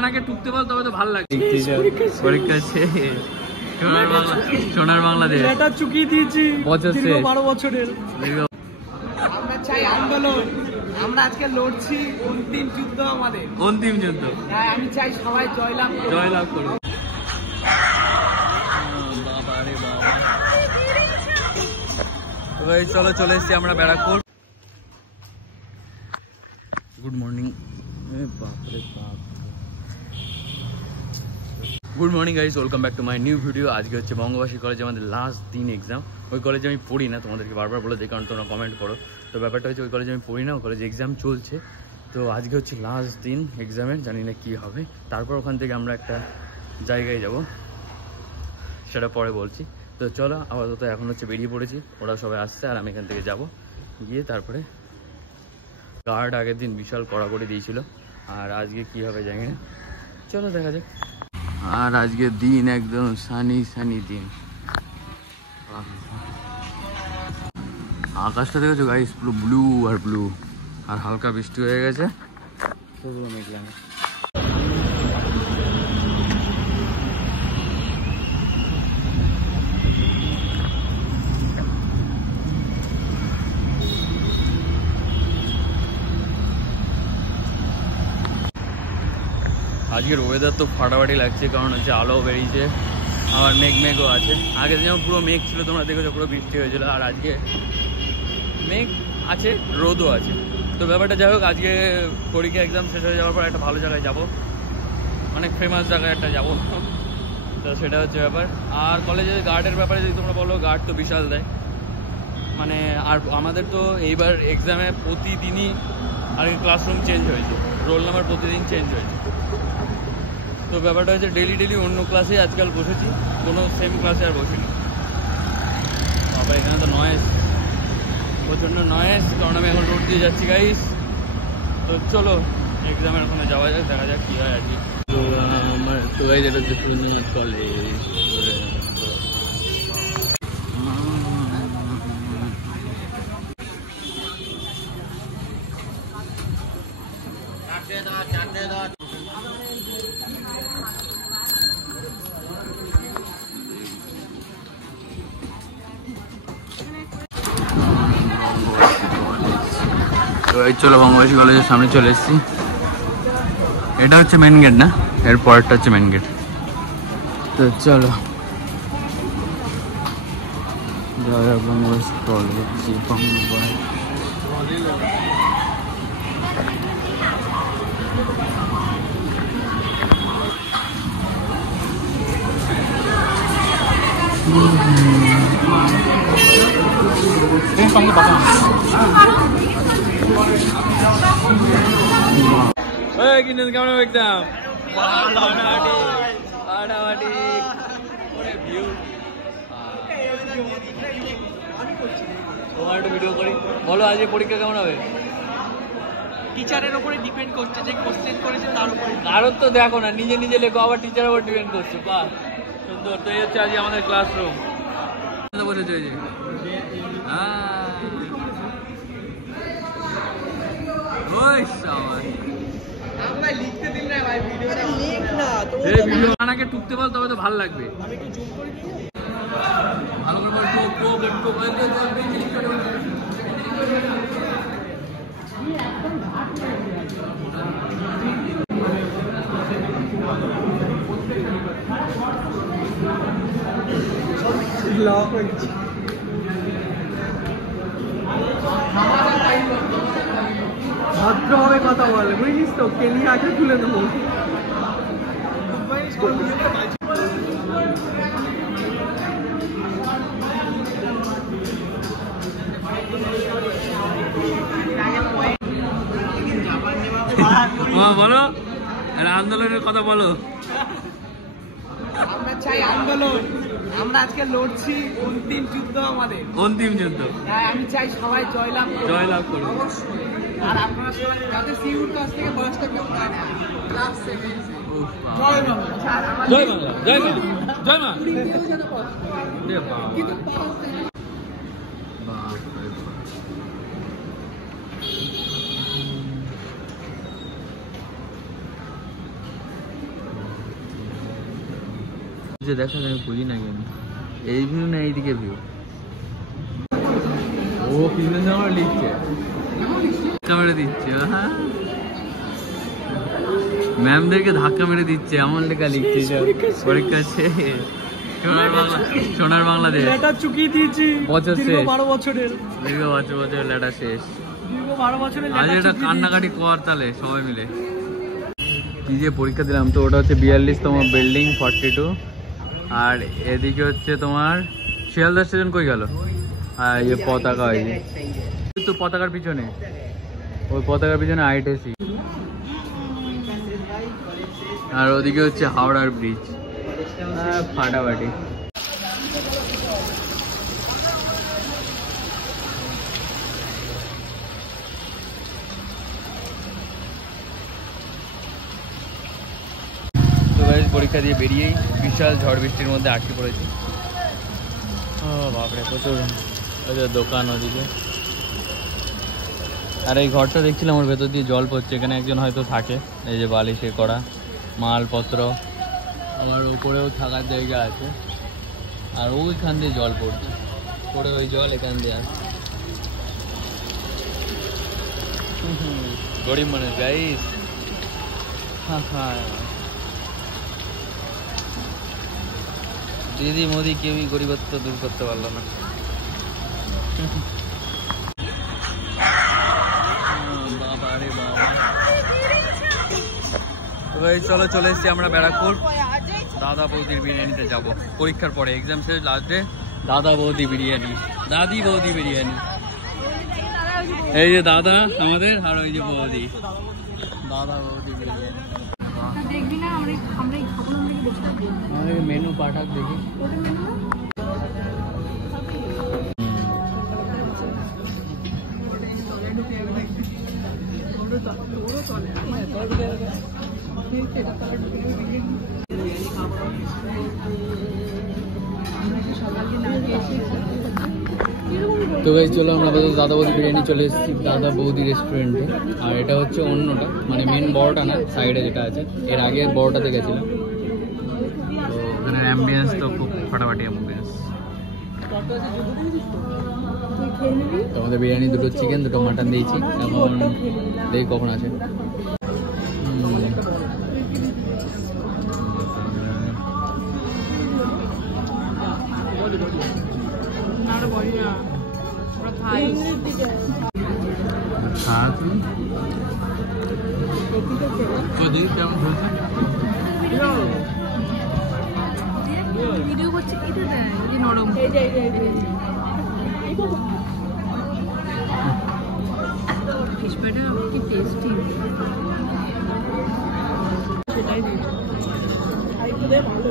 আনাকে টুকতে বল তবে তো ভালো লাগছে। পরীক্ষা শেষ, সোনার বাংলাদেশ এটা চুকিয়ে দিয়েছি দীর্ঘ 12 বছরের। আমরা চাই আন্দোলন, আমরা আজকে লড়ছি অন্তিম যুদ্ধ, আমাদের অন্তিম যুদ্ধ। হ্যাঁ, আমি চাই সবাই জয়লাভ করুক। বাবা রে বাবা, চলো চলে এসছি আমরা ব্যারাকপুর। গুড মর্নিং, বাপরে বাপ। Good morning guys, welcome back to my new video. আজকে হচ্ছে বঙ্গবাসী কলেজে আমাদের লাস্ট দিন এক্সাম। ওই কলেজে আমি পড়ি না, তোমাদেরকে বারবার বলে দিই কারণ তোমরা কমেন্ট করো। তো ব্যাপারটা হচ্ছে ওই কলেজে আমি পড়ি না, ওই কলেজে এক্সাম চলছে। তো আজকে হচ্ছে লাস্ট দিন এক্সামের, জানি না কী হবে। তারপর ওখান থেকে আমরা একটা জায়গায় যাব, সেটা পরে বলছি। তো চলো, আপাতত এখন হচ্ছে বেরিয়ে পড়েছি, ওরা সবাই আসছে আর আমি এখান থেকে যাব। গিয়ে তারপরে গার্ড আগের দিন বিশাল কড়াকড়ি দিয়েছিল, আর আজকে কী হবে জানি না, চলো দেখা যাক। আর আজকে দিন একদম সানি দিন। আকাশটা দেখেছো গাইস, পুরো ব্লু আর ব্লু, আর হালকা বৃষ্টি হয়ে গেছে, পুরো মেঘলা। আজকের ওয়েদার তো ফাটাফাটি লাগছে, কারণ হচ্ছে আলোও বেরিয়েছে, আবার মেঘও আছে। আগে যেমন পুরো মেঘ ছিল, তোমরা দেখেছো পুরো বৃষ্টি হয়েছিল, আর আজকে মেঘ আছে, রোদও আছে। তো ব্যাপারটা যাই হোক, আজকে পরীক্ষা এক্সাম শেষ হয়ে যাওয়ার পর একটা ভালো জায়গায় যাব, অনেক ফেমাস জায়গায় একটা যাব। তো সেটা হচ্ছে ব্যাপার। আর কলেজের গার্ডের ব্যাপারে যদি তোমরা বলো, গার্ড তো বিশাল দেয় মানে। আর আমাদের তো এইবার এক্সামে প্রতিদিনই আর ক্লাসরুম চেঞ্জ হয়েছে, রোল নাম্বার প্রতিদিন চেঞ্জ হয়েছে। তো ব্যাপারটা হচ্ছে ডেলি অন্য ক্লাসে আজকাল বসেছি, কোনো সেম ক্লাসে আর বসিনি। আবার এখানে তো নয়েজ, প্রচণ্ড নয়েজ, কারণ আমি এখন রোড দিয়ে যাচ্ছি গাইস। তো চলো এক্সামের ওখানে যাওয়া যাক, দেখা যাক কী হয় আজকে। তো আমার তো গাইস, এটা হচ্ছে পূর্ণিমা কলেজ। চলো বঙ্গবাসী কলেজের সামনে চলে এসেছি। এটা হচ্ছে মেন গেট না, এর পরেরটা হচ্ছে মেন গেট। তো চলো বঙ্গবাসী কলেজ। কেমন একদম তোমার একটু ভিডিও করি, বলো আজকে পরীক্ষা কেমন হবে? টিচারের উপরে ডিপেন্ড করছে, যে কোশ্চেন করেছে তার উপরে। কারণ তো দেখো না, নিজে লেখো, আবার টিচারের উপর ডিপেন্ড করছে। বাহ, সুন্দর। তো এই হচ্ছে আজকে আমাদের ক্লাসরুম, বসেছে ওই যে। আনাকে টুকতে বল তবে তো ভালো লাগবে। ভালো করে ভদ্রভাবে কথা বলে, বুঝলিস তো, কেলি আগে তুলে দেবো। বলো, আন্দোলনের কথা বলো। আমরা চাই আন্দোলন, আমরা আজকে লড়ছি অন্তিম যুদ্ধ, আমাদের অন্তিম যুদ্ধ। হ্যাঁ, আমি চাই সবাই জয়লাভ করুক। আর আপনারা সবাই যাতে সিউর কাছ থেকে বয়সটা কেউ পায় না। জয় বাংলা, জয় বাংলা, জয় মা, জয় মা। যে দেখা যায় বুঝি না কেন এই ভিউ না এইদিকে ভিউ। ও পিছনে আমার লিখছে ক্যামেরা দিচ্ছে। হ্যাঁ ম্যামদেরকে ধাক্কা মেরে দিচ্ছে আমার লেখা লিখছে পরীক্ষা শেষ। সোনার বাংলাদেশ লেটার চুকিয়ে দিয়েছি বছর শেষ 12 বছরের দীর্ঘ 12 বছরের লেটার শেষ। দীর্ঘ 12 বছরের আজ এটা কান্নাকাটি কর তাহলে সবাই মিলে। কি যে পরীক্ষা দিলাম তো ওটা হচ্ছে 42তম বিল্ডিং 42 আর এদিকে হচ্ছে তোমার শিয়ালদা স্টেশন কই গেল। আর এই পতাকা এই তো পতাকার পিছনে ওই পতাকার পিছনে আইটিসি আর ওদিকে হচ্ছে হাওড়ার ব্রিজ ফাটাফাটি। পরীক্ষা দিয়ে বেরিয়েই বিশাল ঝড় বৃষ্টির মধ্যে আটকে পড়েছি। ও বাপরে প্রচুর দোকান ওদিকে। আর এই ঘরটা দেখছিলাম ওর ভেতর দিয়ে জল পড়ছে, এখানে একজন হয়তো থাকে। এই যে বালিশে করা মালপত্র, আমার উপরেও থাকার জায়গা আছে। আর ওইখান দিয়ে জল পড়ছে, পড়ে ওই জল এখান দিয়ে আসছে। গরিব মানুষ গাইস। হ্যাঁ দিদি মোদি কেউই গরিবত্ব দূর করতে পারলো না। চলো চলে এসছি আমরা ব্যারাকপুর। দাদা বৌদির বিরিয়ানিতে যাব পরীক্ষার পরে, এক্সাম শেষ লাস্টে। দাদা বৌদি বিরিয়ানি, দাদি বৌদি বিরিয়ানি। এই যে দাদা আমাদের আর ওই যে বৌদি, দাদা বৌদি বিরিয়ানি। মেনু পাঠাক দেখি। তো গাইস চলো আমরা দাদা বৌদি বিরিয়ানি চলে এসেছি দাদা বৌদি রেস্টুরেন্টে। আর এটা হচ্ছে অন্যটা, মানে মেন বড়টা না, সাইডে যেটা আছে। এর আগে বড়টাতে গেছিলাম, তো ওখানে অ্যাম্বিয়েন্স তো খুব ফাটাফাটি অ্যাম্বিয়েন্স। তো আমাদের বিরিয়ানি দুটো চিকেন দুটো মাটন দিয়েছি, এখন দেখি কখন আছে। ভিডিও করছে কি নরম ফিশ ফ্রাইটা কি টেস্টি, সেটাই দিয়েছে ভালো।